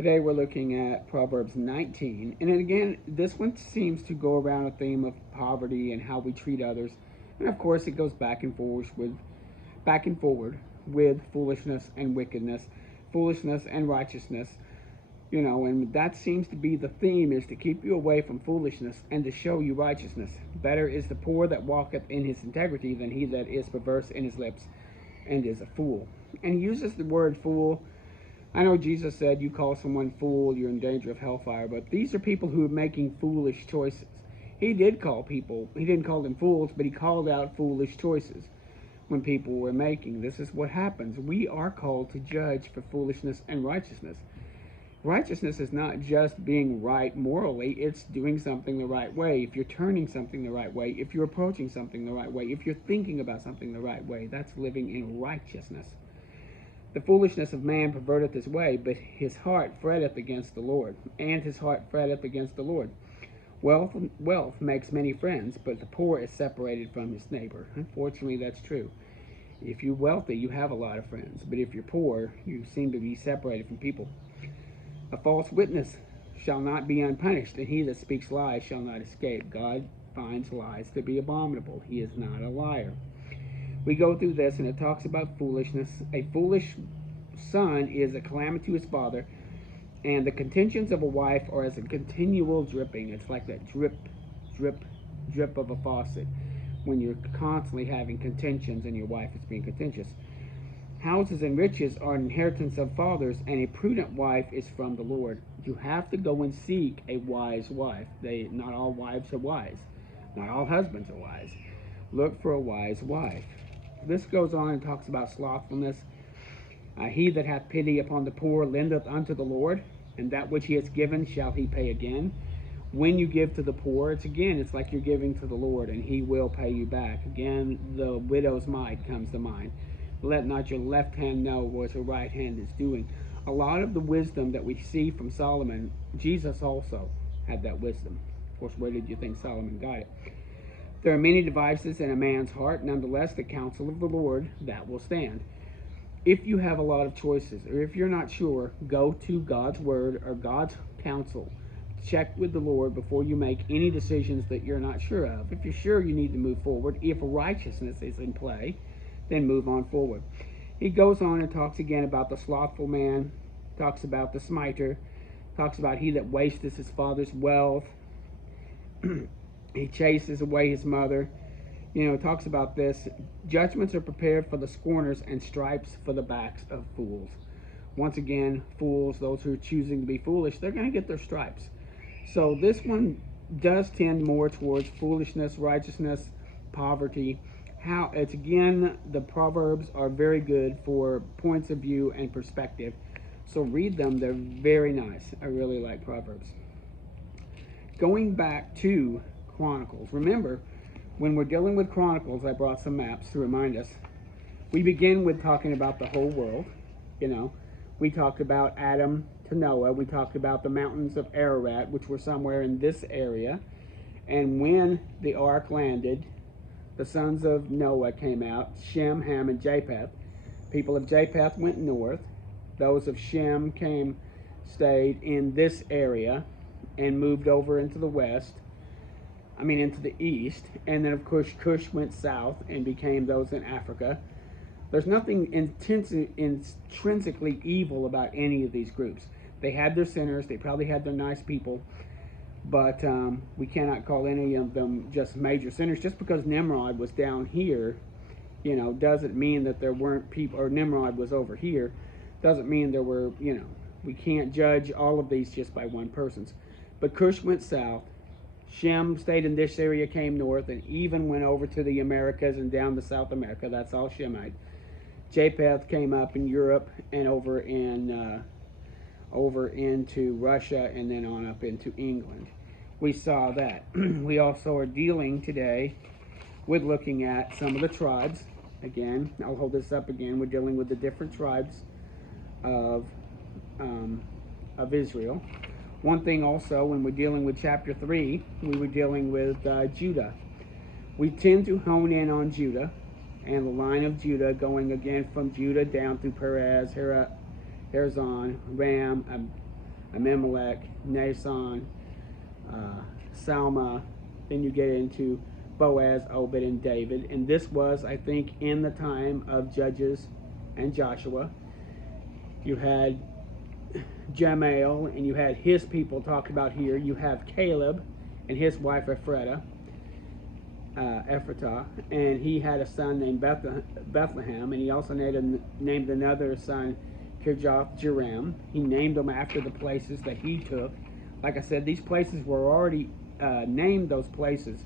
Today we're looking at Proverbs 19. And again, this one seems to go around a theme of poverty and how we treat others. And of course it goes back and forward with foolishness and wickedness, foolishness and righteousness. And that seems to be the theme, is to keep you away from foolishness and to show you righteousness. Better is the poor that walketh in his integrity than he that is perverse in his lips and is a fool. And he uses the word fool. I know Jesus said, you call someone fool, you're in danger of hellfire, but these are people who are making foolish choices. He didn't call them fools, but he called out foolish choices when people were making. This is what happens. We are called to judge for foolishness and righteousness. Righteousness is not just being right morally, it's doing something the right way. If you're turning something the right way, if you're approaching something the right way, if you're thinking about something the right way, that's living in righteousness. The foolishness of man perverteth his way, but his heart fretteth against the Lord, and his heart fretteth against the Lord. Wealth makes many friends, but the poor is separated from his neighbor. Unfortunately, that's true. If you're wealthy, you have a lot of friends, but if you're poor, you seem to be separated from people. A false witness shall not be unpunished, and he that speaks lies shall not escape. God finds lies to be abominable. He is not a liar. We go through this, and it talks about foolishness. A foolish son is a calamity to his father, and the contentions of a wife are as a continual dripping. It's like that drip, drip, drip of a faucet when you're constantly having contentions and your wife is being contentious. Houses and riches are an inheritance of fathers, and a prudent wife is from the Lord. You have to go and seek a wise wife. Not all wives are wise. Not all husbands are wise. Look for a wise wife. This goes on and talks about slothfulness. He that hath pity upon the poor lendeth unto the Lord, and that which he has given shall he pay again. When you give to the poor, it's like you're giving to the Lord, and he will pay you back. Again, the widow's mite comes to mind. Let not your left hand know what your right hand is doing. A lot of the wisdom that we see from Solomon, Jesus also had that wisdom. Of course, where did you think Solomon got it? There are many devices in a man's heart. Nonetheless, the counsel of the Lord, that will stand. If you have a lot of choices, or if you're not sure, go to God's word or God's counsel. Check with the Lord before you make any decisions that you're not sure of. If you're sure, you need to move forward. If righteousness is in play, then move on forward. He goes on and talks again about the slothful man, talks about the smiter, talks about he that wasteth his father's wealth. He chases away his mother. Talks about this. Judgments are prepared for the scorners, and stripes for the backs of fools. Once again, fools, those who are choosing to be foolish, they're going to get their stripes. So this one does tend more towards foolishness, righteousness, poverty. It's again, the Proverbs are very good for points of view and perspective. So read them, they're very nice. I really like Proverbs. Going back to Chronicles. Remember, when we're dealing with Chronicles, I brought some maps to remind us. We begin with talking about the whole world. We talked about Adam to Noah. We talked about the mountains of Ararat, which were somewhere in this area. And when the ark landed, the sons of Noah came out, Shem, Ham, and Japheth. People of Japheth went north. Those of Shem stayed in this area and moved over into the east. And then of course Cush went south and became those in Africa. There's nothing intrinsically evil about any of these groups. They had their sinners, they probably had their nice people, but we cannot call any of them just major sinners. Just because Nimrod was down here, doesn't mean that there weren't people, or Nimrod was over here, doesn't mean there were, we can't judge all of these just by one person's. But Cush went south, Shem stayed in this area, came north, and even went over to the Americas and down to South America. That's all Shemite. Japheth came up in Europe and over into Russia, and then on up into England. We saw that. We also are dealing today with looking at some of the tribes. Again, I'll hold this up again. We're dealing with the different tribes of Israel. One thing also, when we're dealing with chapter 3, we were dealing with Judah. We tend to hone in on Judah and the line of Judah, going again from Judah down through Perez, Herzon, Ram, Abimelech, Nason, Salma. Then you get into Boaz, Obed, and David. And this was, I think, in the time of Judges and Joshua. You had Jamal, and you had his people talked about here. You have Caleb and his wife Ephratah, and he had a son named Bethlehem, and he also named another son Kirjath Jearim. He named them after the places that he took. Like I said, these places were already named those places.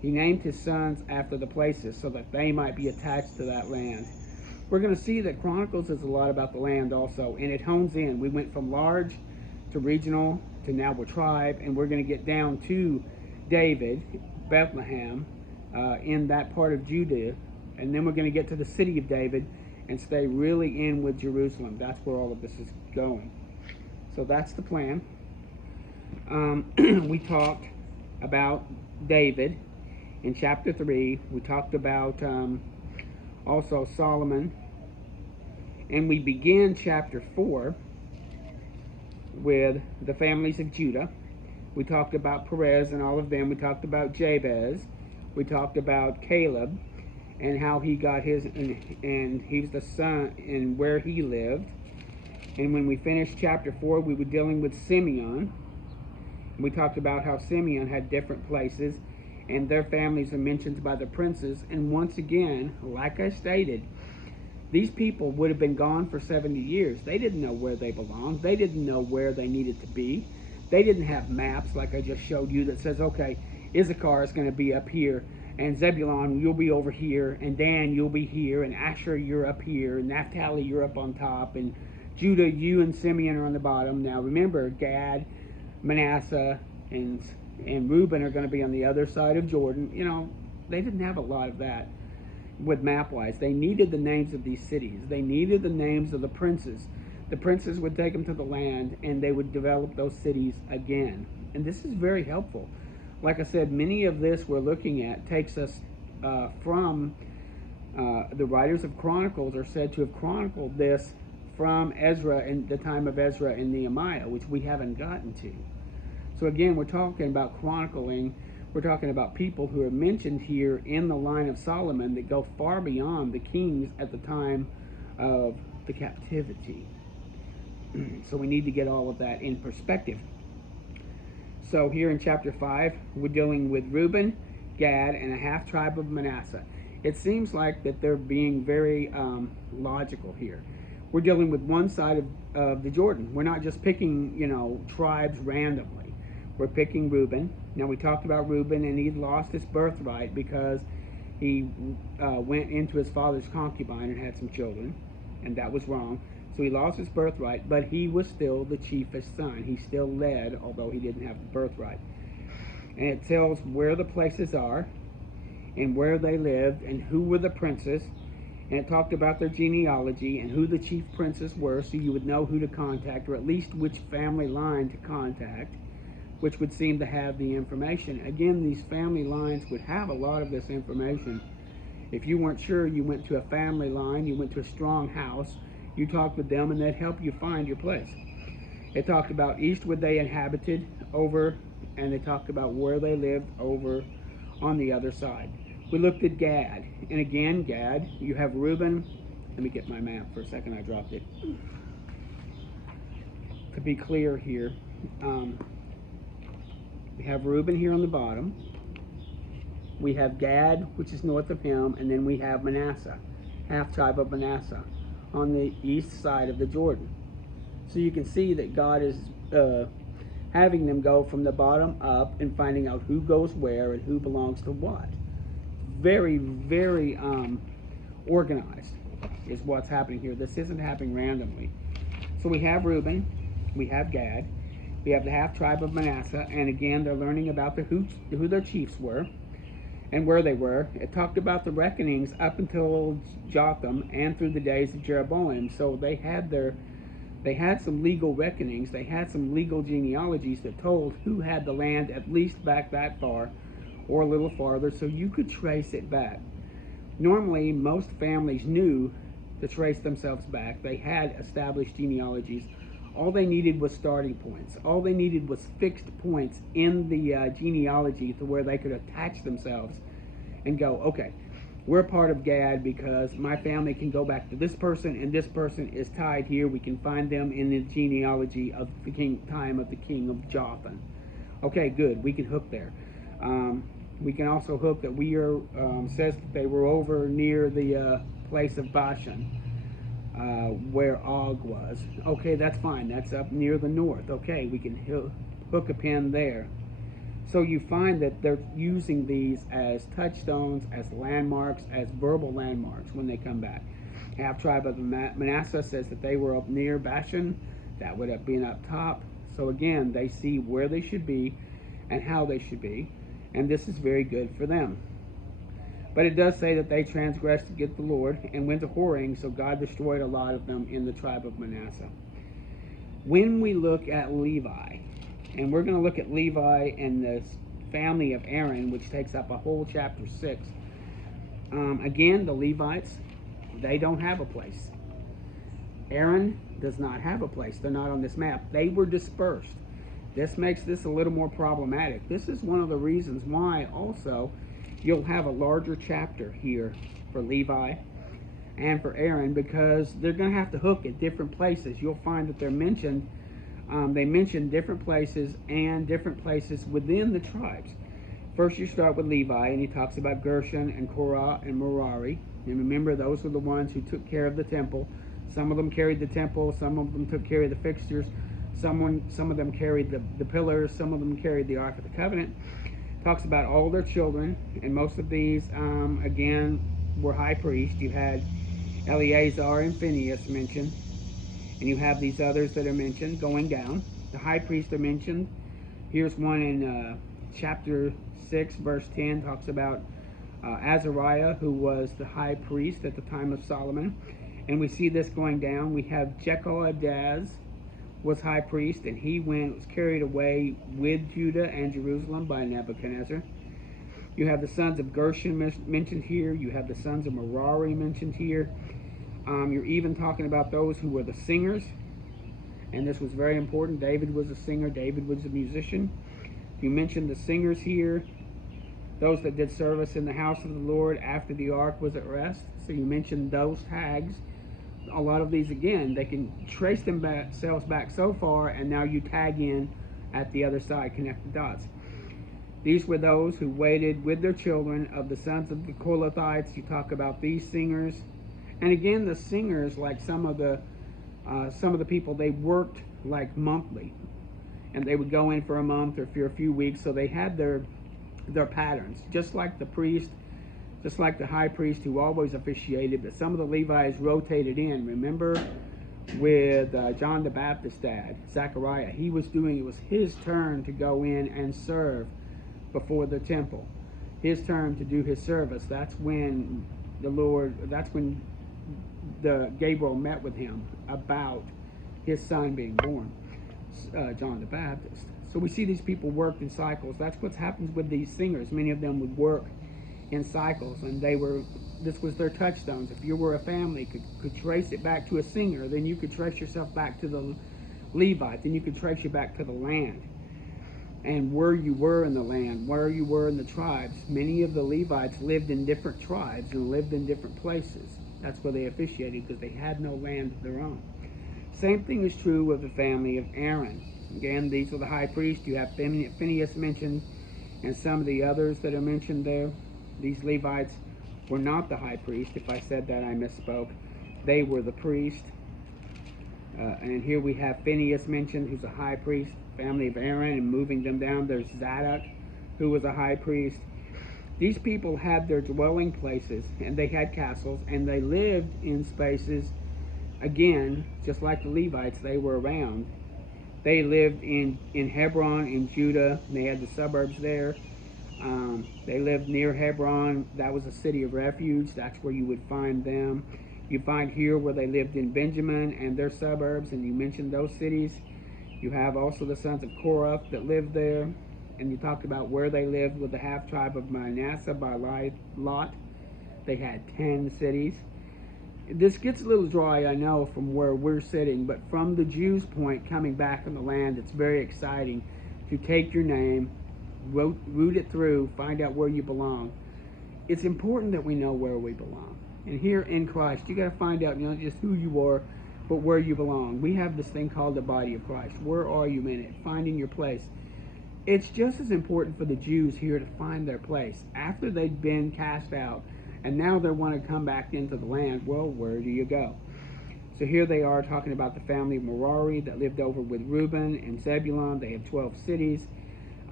He named his sons after the places so that they might be attached to that land. We're going to see that Chronicles is a lot about the land also, and it hones in. We went from large to regional to now we're tribe, and we're going to get down to David, Bethlehem, in that part of Judah, and then we're going to get to the city of David and stay really in with Jerusalem. That's where all of this is going. So that's the plan. We talked about David in chapter 3. We talked about also Solomon. And we begin chapter 4 with the families of Judah. We talked about Perez and all of them. We talked about Jabez. We talked about Caleb and how he got his, and he was the son, and where he lived. And when we finished chapter 4, we were dealing with Simeon. We talked about how Simeon had different places, and their families are mentioned by the princes. And once again, like I stated, these people would have been gone for 70 years. They didn't know where they belonged. They didn't know where they needed to be. They didn't have maps like I just showed you that says, okay, Issachar is going to be up here, and Zebulon, you'll be over here, and Dan, you'll be here, and Asher, you're up here, and Naphtali, you're up on top, and Judah, you and Simeon are on the bottom. Now remember, Gad, Manasseh, and Reuben are going to be on the other side of Jordan. You know, they didn't have a lot of that with map-wise. They needed the names of these cities. They needed the names of the princes. The princes would take them to the land, and they would develop those cities again. And this is very helpful. Like I said, many of this we're looking at takes us from the writers of Chronicles are said to have chronicled this from Ezra in the time of Ezra and Nehemiah, which we haven't gotten to. So again, we're talking about chronicling. We're talking about people who are mentioned here in the line of Solomon that go far beyond the kings at the time of the captivity. So we need to get all of that in perspective. So here in chapter 5, we're dealing with Reuben, Gad, and a half tribe of Manasseh. It seems like that they're being very logical here. We're dealing with one side of the Jordan. We're not just picking, tribes randomly. We're picking Reuben. Now we talked about Reuben, and he lost his birthright because he went into his father's concubine and had some children, and that was wrong. So he lost his birthright, but he was still the chiefest son. He still led, although he didn't have the birthright. And it tells where the places are and where they lived and who were the princes. And it talked about their genealogy and who the chief princes were, so you would know who to contact, or at least which family line to contact, which would seem to have the information. Again, these family lines would have a lot of this information. If you weren't sure, you went to a family line, you went to a strong house, you talked with them, and they'd help you find your place. It talked about eastward they inhabited over, and they talked about where they lived over on the other side. We looked at Gad, and again, Gad, you have Reuben. Let me get my map for a second, I dropped it. To be clear here, we have Reuben here on the bottom. We have Gad, which is north of him, and then we have Manasseh, half tribe of Manasseh, on the east side of the Jordan. So you can see that God is having them go from the bottom up and finding out who goes where and who belongs to what. Very, very organized is what's happening here. This isn't happening randomly. So we have Reuben, we have Gad, we have the half tribe of Manasseh, and again they're learning about who their chiefs were and where they were. It talked about the reckonings up until Jotham and through the days of Jeroboam. So they had some legal reckonings. They had some legal genealogies that told who had the land at least back that far or a little farther, so you could trace it back. Normally, most families knew to trace themselves back. They had established genealogies All they needed was starting points. All they needed was fixed points in the genealogy to where they could attach themselves and go, okay, we're part of Gad because my family can go back to this person, and this person is tied here. We can find them in the genealogy of the time of the king of Jotham. Okay, good. We can hook there. We can also hook that we are, says that they were over near the place of Bashan, where Og was. Okay, that's fine. That's up near the north. Okay, we can hook a pin there. So you find that they're using these as touchstones, as landmarks, as verbal landmarks when they come back. Half tribe of Manasseh says that they were up near Bashan. That would have been up top. So again, they see where they should be and how they should be. And this is very good for them. But it does say that they transgressed against the Lord and went to whoring, so God destroyed a lot of them in the tribe of Manasseh. When we look at Levi, and we're going to look at Levi and the family of Aaron, which takes up a whole chapter 6. Again, the Levites, they don't have a place. Aaron does not have a place. They're not on this map. They were dispersed. This makes this a little more problematic. This is one of the reasons why also you'll have a larger chapter here for Levi and for Aaron, because they're going to have to hook at different places. You'll find that they're mentioned. They mention different places and different places within the tribes. First you start with Levi, and he talks about Gershon and Korah and Merari. And remember, those were the ones who took care of the temple. Some of them carried the temple, some of them took care of the fixtures, some of them carried the pillars, some of them carried the Ark of the Covenant. Talks about all their children, and most of these, again, were high priests. You had Eleazar and Phinehas mentioned. And you have these others that are mentioned going down. The high priests are mentioned. Here's one in chapter 6, verse 10, talks about Azariah, who was the high priest at the time of Solomon. And we see this going down. We have Jehoiada was high priest, and he was carried away with Judah and Jerusalem by Nebuchadnezzar. You have the sons of Gershon mentioned here. You have the sons of Merari mentioned here. You're even talking about those who were the singers, and this was very important. David was a singer. David was a musician. You mentioned the singers here, those that did service in the house of the Lord after the ark was at rest. So you mentioned those tags. A lot of these, again, they can trace themselves back so far, and now you tag in at the other side, connect the dots. These were those who waited with their children of the sons of the Kohathites. You talk about these singers. And again, the singers, like some of the people, they worked like monthly, and they would go in for a month or for a few weeks. So they had their patterns, just like the priest, just like the high priest who always officiated. But some of the Levites rotated in. Remember, with John the Baptist's dad, Zechariah, it was his turn to go in and serve before the temple, his turn to do his service. That's when Gabriel met with him about his son being born, John the Baptist. So we see these people worked in cycles. That's what happens with these singers. Many of them would work in cycles, and this was their touchstones. If you were a family, could trace it back to a singer, then you could trace yourself back to the Levite, then you could trace you back to the land, and where you were in the land, where you were in the tribes. Many of the Levites lived in different tribes and lived in different places. That's where they officiated, because they had no land of their own. Same thing is true with the family of Aaron. Again, these were the high priests. You have Phinehas mentioned, and some of the others that are mentioned there. These Levites were not the high priest. If I said that, I misspoke. They were the priest. And here we have Phinehas mentioned, who's a high priest, family of Aaron, and moving them down, there's Zadok, who was a high priest. These people had their dwelling places, and they had castles, and they lived in spaces, again, just like the Levites, they were around. They lived in Hebron, in Judah. They had the suburbs there. They lived near Hebron. That was a city of refuge. That's where you would find them. You find here where they lived in Benjamin and their suburbs, and you mentioned those cities. You have also the sons of Korah that lived there. And you talked about where they lived with the half-tribe of Manasseh by Lot. They had 10 cities. This gets a little dry, I know, from where we're sitting, but from the Jews' point, coming back on the land, it's very exciting to take your name, root it through, find out where you belong. It's important that we know where we belong. And here in Christ, you got to find out not just who you are, but where you belong. We have this thing called the body of Christ. Where are you in it? Finding your place. It's just as important for the Jews here to find their place after they've been cast out, and now they want to come back into the land. Well, where do you go? So here they are talking about the family of Merari that lived over with Reuben and Zebulun. They had 12 cities.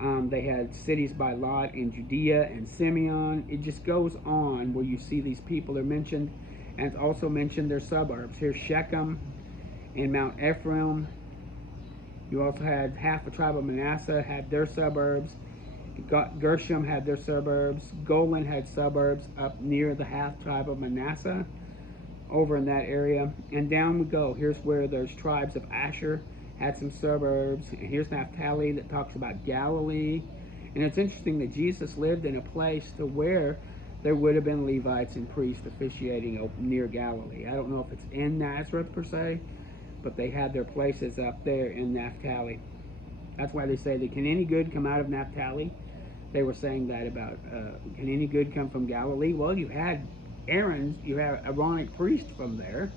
They had cities by lot in Judea and Simeon. It just goes on where you see these people are mentioned, and it's also mentioned their suburbs. Here's Shechem and Mount Ephraim. You also had half the tribe of Manasseh had their suburbs. Gershom had their suburbs. Golan had suburbs up near the half tribe of Manasseh over in that area. And down we go. Here's where those tribes of Asher had some suburbs. And here's Naphtali that talks about Galilee. And it's interesting that Jesus lived in a place to where there would have been Levites and priests officiating near Galilee. I don't know if it's in Nazareth per se, but they had their places up there in Naphtali. That's why they say that can any good come out of Naphtali? They were saying that about can any good come from Galilee? Well, you had you have Aaronic priest from there.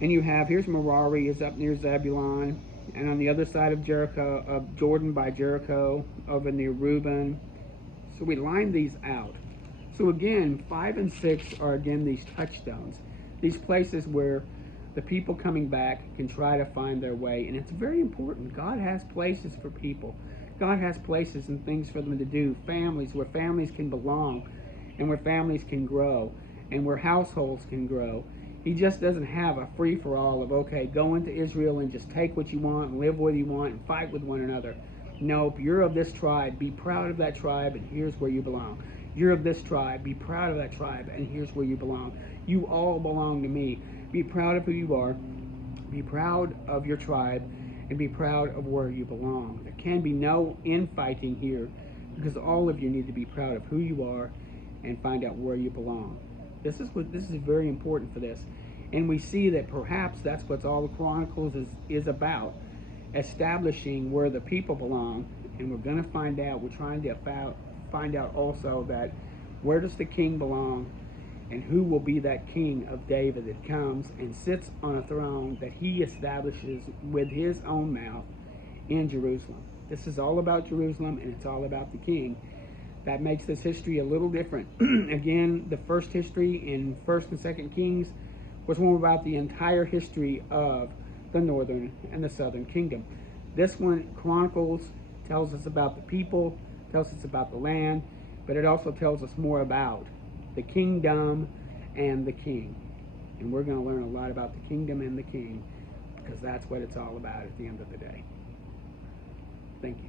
And you have, here's Merari is up near Zebulun, and on the other side of Jericho, of Jordan by Jericho, over near Reuben. So we line these out. So again, 5 and 6 are again these touchstones, these places where the people coming back can try to find their way. And it's very important. God has places for people. God has places and things for them to do. Families, where families can belong and where families can grow and where households can grow. He just doesn't have a free-for-all of, okay, go into Israel and just take what you want and live where you want and fight with one another. Nope, you're of this tribe. Be proud of that tribe, and here's where you belong. You're of this tribe. Be proud of that tribe, and here's where you belong. You all belong to me. Be proud of who you are. Be proud of your tribe, and be proud of where you belong. There can be no infighting here, because all of you need to be proud of who you are and find out where you belong. This is very important for this. And we see that perhaps that's what all the Chronicles is about, establishing where the people belong. And we're going to find out, we're trying to find out also that where does the king belong, and who will be that king of David that comes and sits on a throne that he establishes with his own mouth in Jerusalem. This is all about Jerusalem, and it's all about the king. That makes this history a little different. Again, the first history in 1st and 2nd Kings was more about the entire history of the northern and the southern kingdom. This one, Chronicles, tells us about the people, tells us about the land, but it also tells us more about the kingdom and the king. And we're going to learn a lot about the kingdom and the king, because that's what it's all about at the end of the day. Thank you.